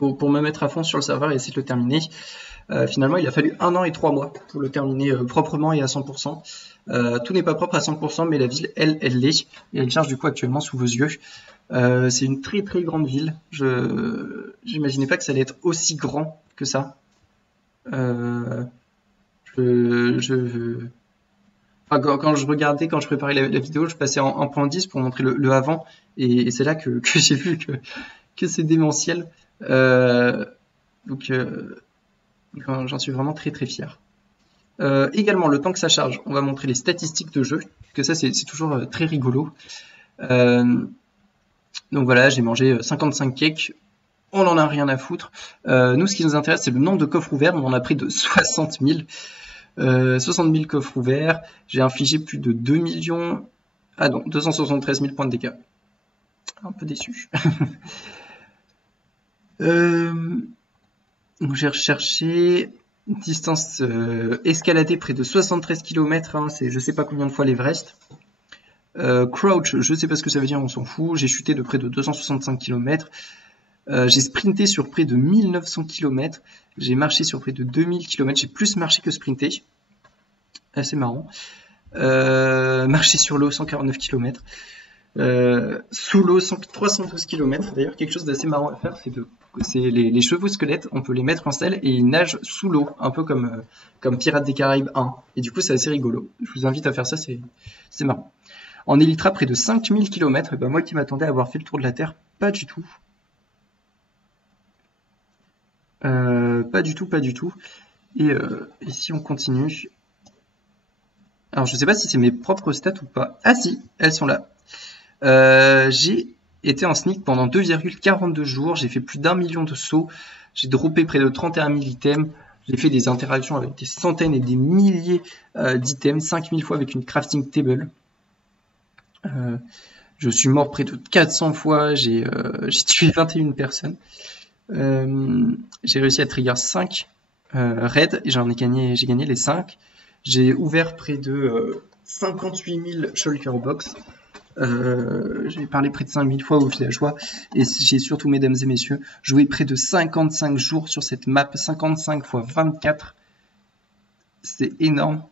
pour me mettre à fond sur le serveur et essayer de le terminer. Finalement, il a fallu 1 an et 3 mois pour le terminer proprement et à 100%. Tout n'est pas propre à 100%, mais la ville, elle l'est. Et elle charge du coup actuellement sous vos yeux. C'est une très très grande ville. J'imaginais pas que ça allait être aussi grand que ça. Enfin, quand je regardais, quand je préparais la vidéo, je passais en 1.10 pour montrer le avant. Et c'est là que j'ai vu que c'est démentiel. Donc j'en suis vraiment très très fier. Également, le temps que ça charge, on va montrer les statistiques de jeu, que ça c'est toujours très rigolo. Donc voilà, j'ai mangé 55 cakes, on en a rien à foutre. Nous, ce qui nous intéresse, c'est le nombre de coffres ouverts, on en a pris de 60 000. 60 000 coffres ouverts, j'ai infligé plus de 2 millions... Ah non, 273 000 points de dégâts. Un peu déçu. Donc j'ai recherché distance escaladée près de 73 km, hein, c'est je sais pas combien de fois l'Everest. Crouch, je sais pas ce que ça veut dire, on s'en fout. J'ai chuté de près de 265 km. J'ai sprinté sur près de 1900 km. J'ai marché sur près de 2000 km. J'ai plus marché que sprinté. Assez marrant. Marché sur l'eau 149 km. Sous l'eau 312 km. D'ailleurs, quelque chose d'assez marrant à faire, c'est les chevaux squelettes, on peut les mettre en selle et ils nagent sous l'eau, un peu comme Pirates des Caraïbes 1. Et du coup, c'est assez rigolo. Je vous invite à faire ça, c'est marrant. En Elytra, près de 5000 km, et ben moi qui m'attendais à avoir fait le tour de la Terre, pas du tout. Pas du tout. Et si on continue... Alors, je sais pas si c'est mes propres stats ou pas. Ah si, elles sont là. J'ai été en sneak pendant 2,42 jours. J'ai fait plus d'1 million de sauts. J'ai droppé près de 31 000 items. J'ai fait des interactions avec des centaines et des milliers d'items. 5000 fois avec une crafting table. Je suis mort près de 400 fois. J'ai tué 21 personnes. J'ai réussi à trigger 5 raids et j'ai gagné les 5. J'ai ouvert près de 58 000 shulker box. J'ai parlé près de 5000 fois aux villageois et j'ai surtout, mesdames et messieurs, joué près de 55 jours sur cette map, 55 x 24. C'est énorme.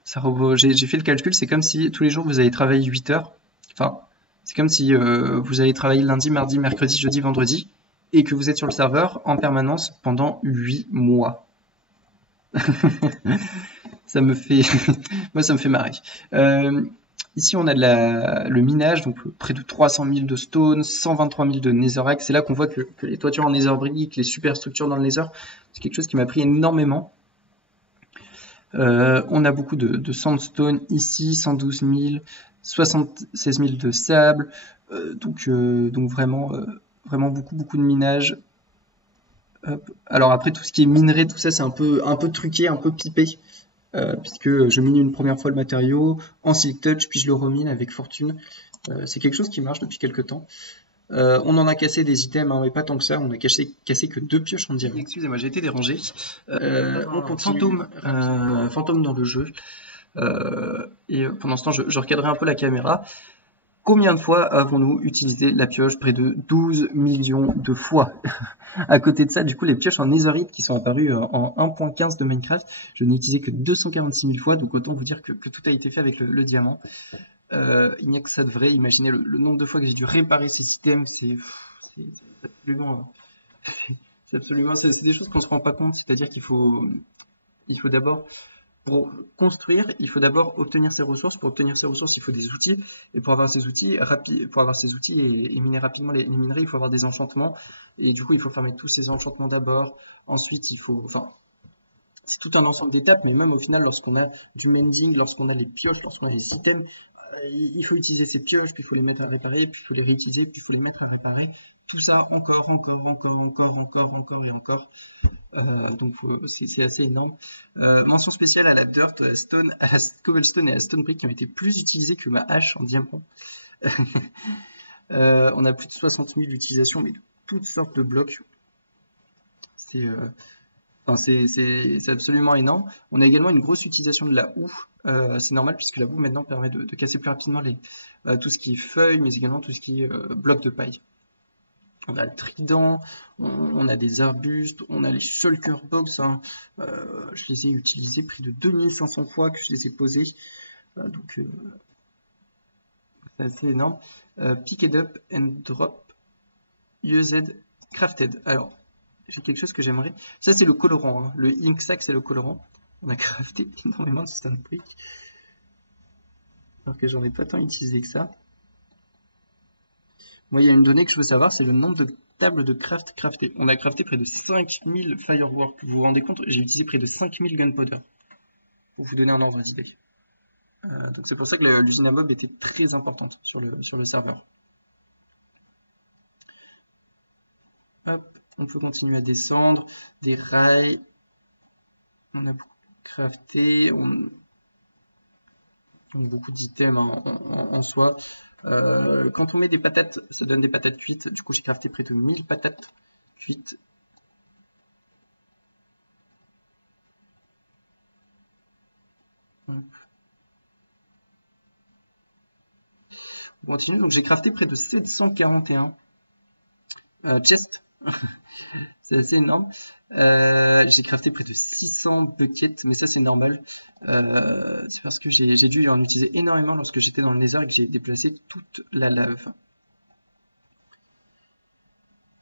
J'ai fait le calcul, c'est comme si tous les jours vous avez travaillé 8 heures. Enfin, c'est comme si vous avez travaillé lundi, mardi, mercredi, jeudi, vendredi et que vous êtes sur le serveur en permanence pendant 8 mois. Ça me fait moi ça me fait marrer. Ici on a le minage, donc près de 300 000 de stone, 123 000 de netherrack. C'est là qu'on voit que les toitures en netherbrick, les superstructures dans le nether, c'est quelque chose qui m'a pris énormément. On a beaucoup de sandstone ici, 112 000, 76 000 de sable, donc vraiment beaucoup de minage. Hop. Alors après tout ce qui est minerai, tout ça c'est un peu truqué, un peu pipé, puisque je mine une première fois le matériau en silk touch, puis je le remine avec fortune. C'est quelque chose qui marche depuis quelques temps. On en a cassé des items, hein, mais pas tant que ça. On a cassé que 2 pioches en diamant. Excusez-moi, j'ai été dérangé. On continue. Fantôme dans le jeu. Et pendant ce temps, je recadrerai un peu la caméra. Combien de fois avons-nous utilisé la pioche? Près de 12 millions de fois. À côté de ça, du coup, les pioches en netherite qui sont apparues en 1.15 de Minecraft, je n'ai utilisé que 246 000 fois, donc autant vous dire que tout a été fait avec le diamant. Il n'y a que ça de vrai. Imaginez le nombre de fois que j'ai dû réparer ces items, c'est absolument, c'est des choses qu'on se rend pas compte. C'est-à-dire qu'il faut d'abord, pour construire, il faut d'abord obtenir ses ressources. Pour obtenir ses ressources, il faut des outils. Et pour avoir ces outils, et miner rapidement les minerais, il faut avoir des enchantements. Et du coup, il faut farmer tous ces enchantements d'abord. Ensuite, c'est tout un ensemble d'étapes, mais même au final, lorsqu'on a du mending, lorsqu'on a les pioches, lorsqu'on a les items, il faut utiliser ces pioches, puis il faut les mettre à réparer, puis il faut les réutiliser, puis il faut les mettre à réparer. Tout ça encore et encore. Donc c'est assez énorme. Mention spéciale à la dirt, à la stone, à la cobblestone et à la stone brick qui ont été plus utilisées que ma hache en diamant. On a plus de 60 000 utilisations, mais de toutes sortes de blocs. C'est absolument énorme. On a également une grosse utilisation de la houe. C'est normal puisque la houe maintenant permet de casser plus rapidement tout ce qui est feuilles, mais également tout ce qui est blocs de paille. On a le trident, on a des arbustes, on a les shulker box. Hein. Je les ai utilisés près de 2500 fois que je les ai posés. Donc, c'est assez énorme. Picked up and drop used crafted. Alors, j'ai quelque chose que j'aimerais. Ça, c'est le colorant. Hein. Le ink sac, c'est le colorant. On a crafté énormément de stone brick. Alors que j'en ai pas tant utilisé que ça. Moi, il y a une donnée que je veux savoir, c'est le nombre de tables de craft craftées. On a crafté près de 5000 firework. Vous vous rendez compte? J'ai utilisé près de 5000 gunpowder. Pour vous donner un ordre d'idée. Donc c'est pour ça que l'usine à mob était très importante sur le serveur. Hop, on peut continuer à descendre. Des rails. On a beaucoup crafté. Donc beaucoup d'items hein, en soi. Quand on met des patates, ça donne des patates cuites. Du coup, j'ai crafté près de 1000 patates cuites. Hop. On continue. Donc, j'ai crafté près de 741 chests. C'est assez énorme. J'ai crafté près de 600 buckets, mais ça c'est normal. C'est parce que j'ai dû en utiliser énormément lorsque j'étais dans le Nether et que j'ai déplacé toute la lave.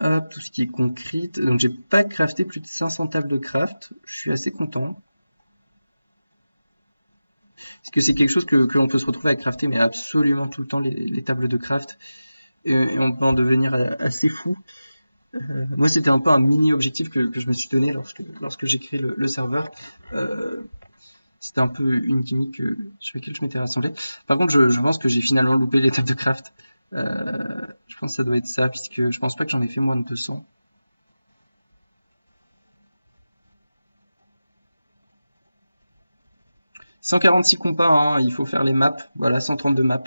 Hop, tout ce qui est concrete. Donc j'ai pas crafté plus de 500 tables de craft. Je suis assez content. Parce que c'est quelque chose que l'on peut se retrouver à crafter, mais absolument tout le temps, les tables de craft. Et on peut en devenir assez fou. Moi, c'était un peu un mini-objectif que je me suis donné lorsque j'ai créé le serveur. C'était un peu une gimmick sur laquelle je m'étais rassemblé. Par contre, je pense que j'ai finalement loupé l'étape de craft. Je pense que ça doit être ça, puisque je pense pas que j'en ai fait moins de 200. « 146 compas, hein, il faut faire les maps. Voilà, 132 maps.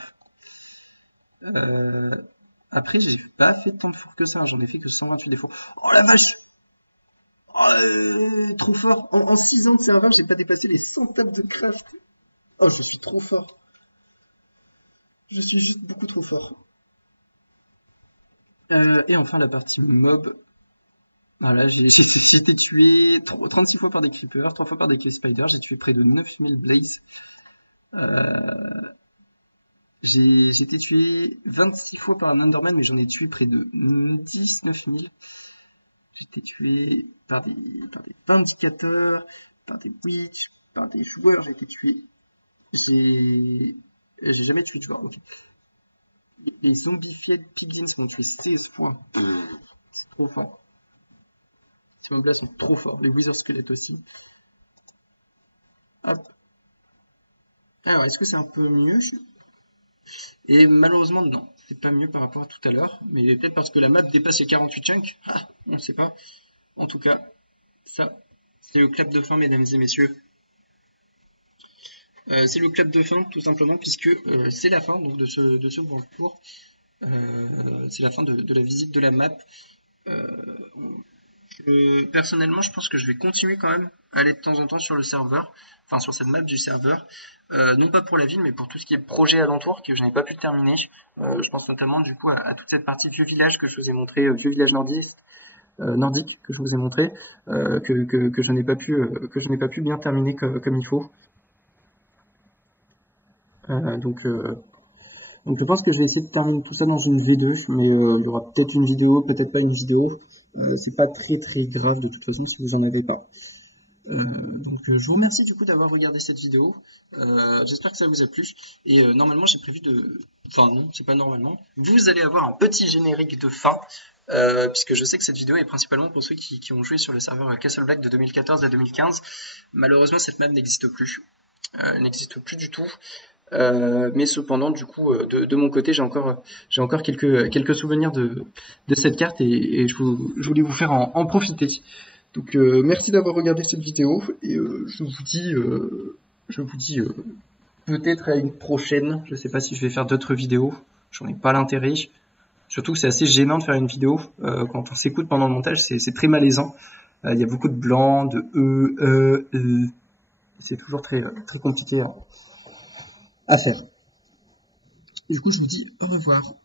Après, j'ai pas fait tant de fours que ça, j'en ai fait que 128 des fours. Oh la vache! Oh, trop fort! En 6 ans de serveur, j'ai pas dépassé les 100 tables de craft. Oh, je suis trop fort. Je suis juste beaucoup trop fort. Et enfin, la partie mob. Voilà, j'ai été tué 36 fois par des creepers, 3 fois par des cave spiders, j'ai tué près de 9000 blazes. J'ai été tué 26 fois par un Enderman, mais j'en ai tué près de 19 000. J'ai été tué par des vindicateurs, par des witch, par des joueurs. J'ai été tué. J'ai jamais tué de joueur. Ok. Les zombified piglins m'ont tué 16 fois. C'est trop fort. Ces mobs là sont trop forts. Les wither squelettes aussi. Hop. Alors, est-ce que c'est un peu mieux? Et malheureusement, non, c'est pas mieux par rapport à tout à l'heure, mais peut-être parce que la map dépasse les 48 chunks. Ah, on ne sait pas. En tout cas, ça, c'est le clap de fin, mesdames et messieurs. C'est le clap de fin, tout simplement, puisque c'est la fin donc, de ce World Tour. C'est la fin de la visite de la map. Personnellement, je pense que je vais continuer quand même à aller de temps en temps sur le serveur, enfin sur cette map du serveur. Non pas pour la ville, mais pour tout ce qui est projet alentour que je n'ai pas pu terminer. Je pense notamment du coup à toute cette partie vieux village que je vous ai montré, vieux village nordique que je vous ai montré, que je n'ai pas pu bien terminer comme il faut. Donc je pense que je vais essayer de terminer tout ça dans une V2, mais il y aura peut-être une vidéo, peut-être pas une vidéo. C'est pas très grave de toute façon si vous en avez pas. Donc je vous remercie du coup d'avoir regardé cette vidéo. J'espère que ça vous a plu. Et normalement j'ai prévu de... Enfin non, c'est pas normalement. Vous allez avoir un petit générique de fin. Puisque je sais que cette vidéo est principalement pour ceux qui ont joué sur le serveur Castle Black de 2014 à 2015. Malheureusement cette map n'existe plus. Elle n'existe plus du tout. Mais cependant du coup de mon côté j'ai encore quelques souvenirs de cette carte et je voulais vous faire en profiter. Donc merci d'avoir regardé cette vidéo et je vous dis peut-être à une prochaine. Je sais pas si je vais faire d'autres vidéos, j'en ai pas l'intérêt. Surtout que c'est assez gênant de faire une vidéo quand on s'écoute pendant le montage, c'est très malaisant. Il y a beaucoup de blanc, de c'est toujours très compliqué à faire. Du coup, je vous dis au revoir.